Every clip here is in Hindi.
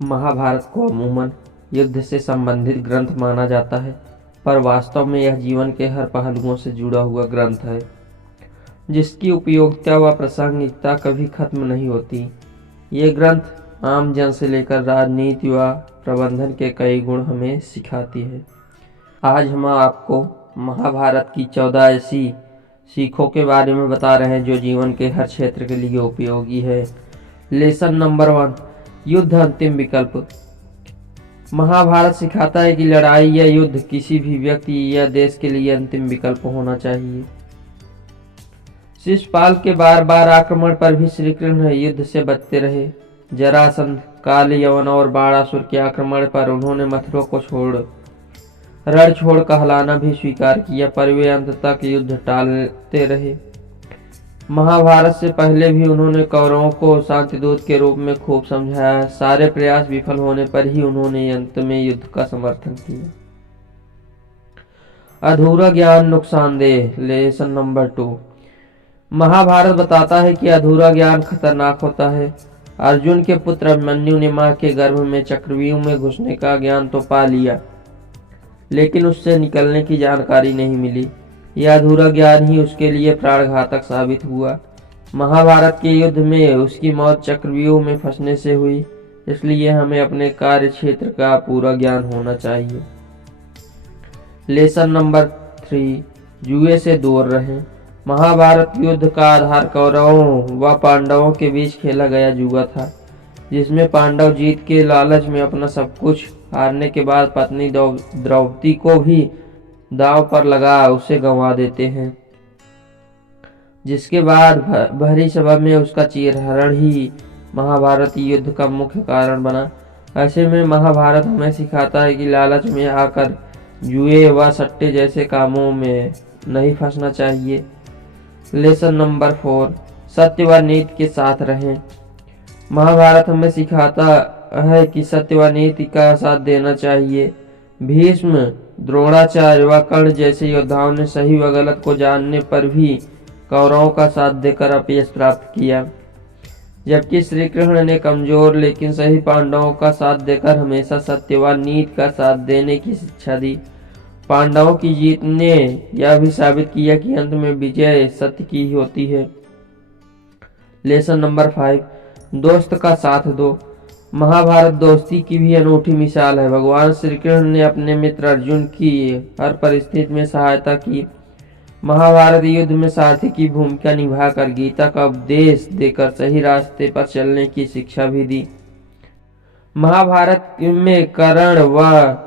महाभारत को अमूमन युद्ध से संबंधित ग्रंथ माना जाता है, पर वास्तव में यह जीवन के हर पहलुओं से जुड़ा हुआ ग्रंथ है, जिसकी उपयोगिता व प्रासंगिकता कभी खत्म नहीं होती। ये ग्रंथ आम जन से लेकर राजनीति व प्रबंधन के कई गुण हमें सिखाती है। आज हम आपको महाभारत की 14 ऐसी सीखों के बारे में बता रहे हैं जो जीवन के हर क्षेत्र के लिए उपयोगी है। लेसन नंबर 1, युद्ध अंतिम विकल्प। महाभारत सिखाता है कि लड़ाई या युद्ध किसी भी व्यक्ति या देश के लिए अंतिम विकल्प होना चाहिए। शिशुपाल के बार बार आक्रमण पर भी श्री कृष्ण युद्ध से बचते रहे। जरासंध, काल यवन और बाणासुर के आक्रमण पर उन्होंने मथुरा को रण छोड़ कहलाना भी स्वीकार किया, पर वे अंत तक युद्ध टालते रहे। महाभारत से पहले भी उन्होंने कौरवों को शांतिदूत के रूप में खूब समझाया। सारे प्रयास विफल होने पर ही उन्होंने अंत में युद्ध का समर्थन किया। अधूरा ज्ञान नुकसानदेह। लेसन नंबर 2, महाभारत बताता है कि अधूरा ज्ञान खतरनाक होता है। अर्जुन के पुत्र अभिमन्यु ने मां के गर्भ में चक्रव्यूह में घुसने का ज्ञान तो पा लिया, लेकिन उससे निकलने की जानकारी नहीं मिली। यह अधूरा ज्ञान ही उसके लिए प्राणघातक साबित हुआ। महाभारत के युद्ध में उसकी मौत चक्रव्यूह में फंसने से हुई, इसलिए हमें अपने कार्य क्षेत्र का पूरा ज्ञान होना चाहिए। लेसन नंबर 3, जुए से दूर रहें। महाभारत युद्ध का आधार कौरवों व पांडवों के बीच खेला गया जुआ था, जिसमें पांडव जीत के लालच में अपना सब कुछ हारने के बाद पत्नी द्रौपदी को भी दांव पर लगा उसे गंवा देते हैं, जिसके बाद भरी सभा में उसका चीरहरण ही महाभारत युद्ध का मुख्य कारण बना। ऐसे में महाभारत हमें सिखाता है कि लालच में आकर जुए व सट्टे जैसे कामों में नहीं फंसना चाहिए। लेसन नंबर 4, सत्य व नीति के साथ रहें। महाभारत हमें सिखाता है कि सत्य व नीति का साथ देना चाहिए। भीष्म, द्रोणाचार्य व कर्ण जैसे योद्धाओं ने सही व गलत को जानने पर भी कौरवों का साथ देकर अपयश प्राप्त किया, जबकि श्री कृष्ण ने कमजोर लेकिन सही पांडवों का साथ देकर हमेशा सत्य व नीति का साथ देने की शिक्षा दी। पांडवों की जीत ने यह भी साबित किया कि अंत में विजय सत्य की ही होती है। लेसन नंबर 5, दोस्त का साथ दो। महाभारत दोस्ती की भी अनूठी मिसाल है। भगवान श्री कृष्ण ने अपने मित्र अर्जुन की हर परिस्थिति में सहायता की। महाभारत युद्ध में सारथी की भूमिका निभाकर गीता का उपदेश देकर सही रास्ते पर चलने की शिक्षा भी दी। महाभारत में कर्ण व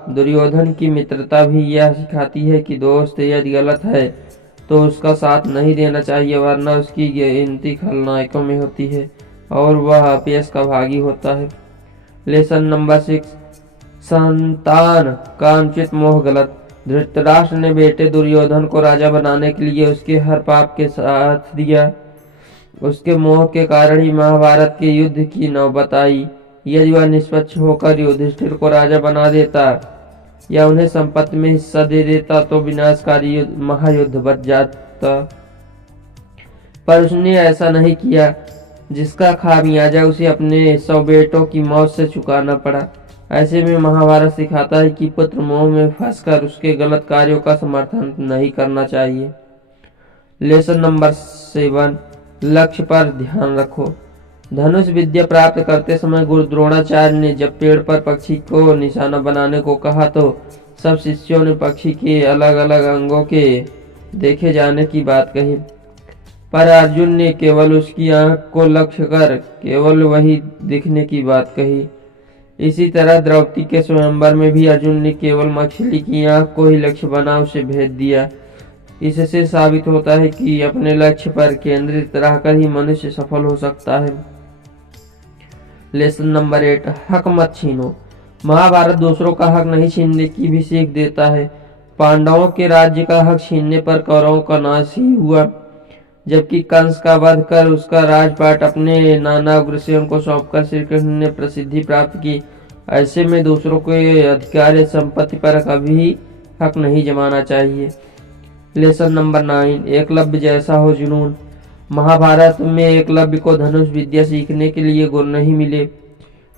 दुर्योधन की मित्रता भी यह सिखाती है कि दोस्त यदि गलत है तो उसका साथ नहीं देना चाहिए, वरना उसकी गिनती खलनायकों में होती है और वह अपयश का भागी होता है। लेसन नंबर 6, संतान का अनुचित मोह गलत। धृतराष्ट्र ने बेटे दुर्योधन को राजा बनाने के लिए उसके हर पाप के साथ दिया। उसके मोह के कारण ही महाभारत के युद्ध की नौबत आई। यदि वह निष्पक्ष होकर युधिष्ठिर को राजा बना देता या उन्हें संपत्ति में हिस्सा दे देता तो विनाशकारी महायुद्ध बच जाता, पर उसने ऐसा नहीं किया, जिसका खामियाजा उसे अपने 100 बेटों की मौत से चुकाना पड़ा। ऐसे में महाभारत सिखाता है कि पुत्र मोह में फंसकर उसके गलत कार्यों का समर्थन नहीं करना चाहिए। लेसन नंबर 7, लक्ष्य पर ध्यान रखो। धनुष विद्या प्राप्त करते समय गुरु द्रोणाचार्य ने जब पेड़ पर पक्षी को निशाना बनाने को कहा तो सब शिष्यों ने पक्षी के अलग अलग अंगों के देखे जाने की बात कही, पर अर्जुन ने केवल उसकी आंख को लक्ष्य कर केवल वही दिखने की बात कही। इसी तरह द्रौपदी के स्वयंवर में भी अर्जुन ने केवल मछली की आंख को ही लक्ष्य बना उसे भेद दिया। इससे साबित होता है कि अपने लक्ष्य पर केंद्रित रहकर ही मनुष्य सफल हो सकता है। लेसन नंबर 8, हक मत छीनो। महाभारत दूसरों का हक नहीं छीनने की भी सीख देता है। पांडवों के राज्य का हक छीनने पर कौरवों का नाश ही हुआ, जबकि कंस का वध कर उसका राजपाट अपने नाना उग्रसेन को सौंपकर श्री कृष्ण ने प्रसिद्धि प्राप्त की। ऐसे में दूसरों के अधिकार या संपत्ति पर कभी हक नहीं जमाना चाहिए। लेसन नंबर 9, एकलव्य जैसा हो जुनून। महाभारत में एकलव्य को धनुष विद्या सीखने के लिए गुरु नहीं मिले,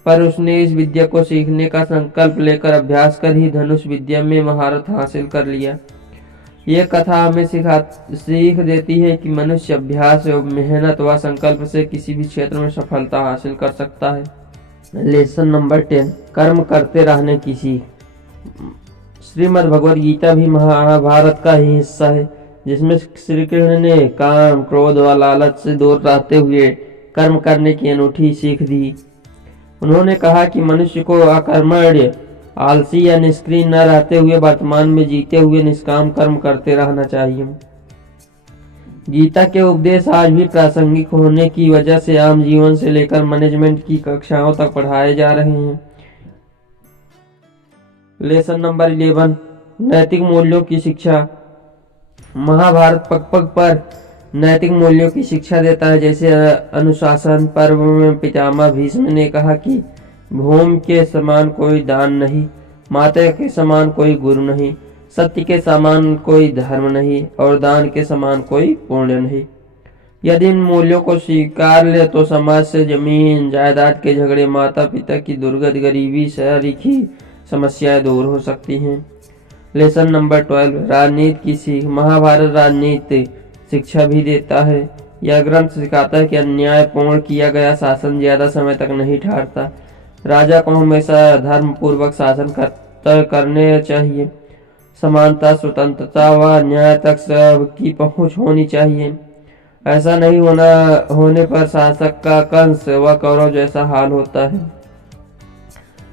पर उसने इस विद्या को सीखने का संकल्प लेकर अभ्यास कर ही धनुष विद्या में महारत हासिल कर लिया। ये कथा हमें सीख देती है कि मनुष्य अभ्यास एवं मेहनत व संकल्प से किसी भी क्षेत्र में सफलता हासिल कर सकता है। लेसन नंबर 10, कर्म करते रहने की सीख। श्रीमद् भगवद गीता भी महाभारत का ही हिस्सा है, जिसमें श्री कृष्ण ने काम, क्रोध व लालच से दूर रहते हुए कर्म करने की अनूठी सीख दी। उन्होंने कहा कि मनुष्य को अकर्मण्य, आलसी या निष्क्रिय न रहते हुए वर्तमान में जीते हुए निष्काम कर्म करते रहना चाहिए। गीता के उपदेश आज भी प्रासंगिक होने की वजह से आम जीवन से लेकर मैनेजमेंट की कक्षाओं तक पढ़ाए जा रहे हैं। लेसन नंबर 11, नैतिक मूल्यों की शिक्षा। महाभारत पग पग पर नैतिक मूल्यों की शिक्षा देता है। जैसे अनुशासन पर्व में पितामह भीष्म ने कहा कि भूमि के समान कोई दान नहीं, माता के समान कोई गुरु नहीं, सत्य के समान कोई धर्म नहीं और दान के समान कोई पुण्य नहीं। यदि इन मूल्यों को स्वीकार ले तो समाज से जमीन जायदाद के झगड़े, माता पिता की दुर्गत, गरीबी, सरीखी समस्याएं दूर हो सकती हैं। लेसन नंबर 12, राजनीति की सीख। महाभारत राजनीति शिक्षा भी देता है। यह ग्रंथ सिखाता है कि अन्यायपूर्ण किया गया शासन ज्यादा समय तक नहीं ठहरता। राजा को हमेशा धर्म पूर्वक शासन करने चाहिए। समानता, स्वतंत्रता व न्याय तक सबकी पहुंच होनी चाहिए। ऐसा नहीं होने पर शासक का कंस व कौरव जैसा हाल होता है।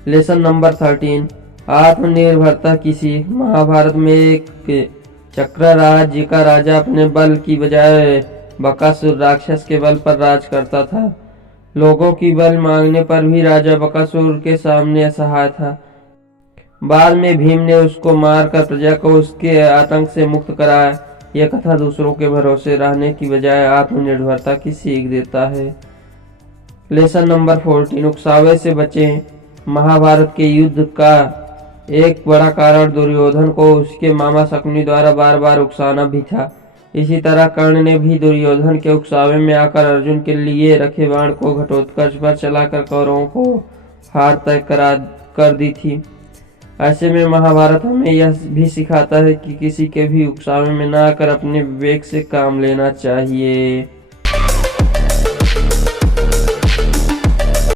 लेसन नंबर 13, आत्मनिर्भरता की सीख। महाभारत में एक चक्र राज्य का राजा अपने बल की बजाय बकासुर राक्षस के बल पर राज करता था। लोगों की बल मांगने पर भी राजा बकासुर के सामने असहाय था। बाद में भीम ने उसको मारकर प्रजा को उसके आतंक से मुक्त कराया। यह कथा दूसरों के भरोसे रहने की बजाय आत्मनिर्भरता की सीख देता है। लेसन नंबर 14, उकसावे से बचें। महाभारत के युद्ध का एक बड़ा कारण दुर्योधन को उसके मामा शकुनी द्वारा बार बार उकसाना भी था। इसी तरह कर्ण ने भी दुर्योधन के उकसावे में आकर अर्जुन के लिए रखे बाण को घटोत्कच पर चलाकर कौरवों को हार तय कर दी थी। ऐसे में महाभारत हमें यह भी सिखाता है कि किसी के भी उकसावे में ना आकर अपने विवेक से काम लेना चाहिए।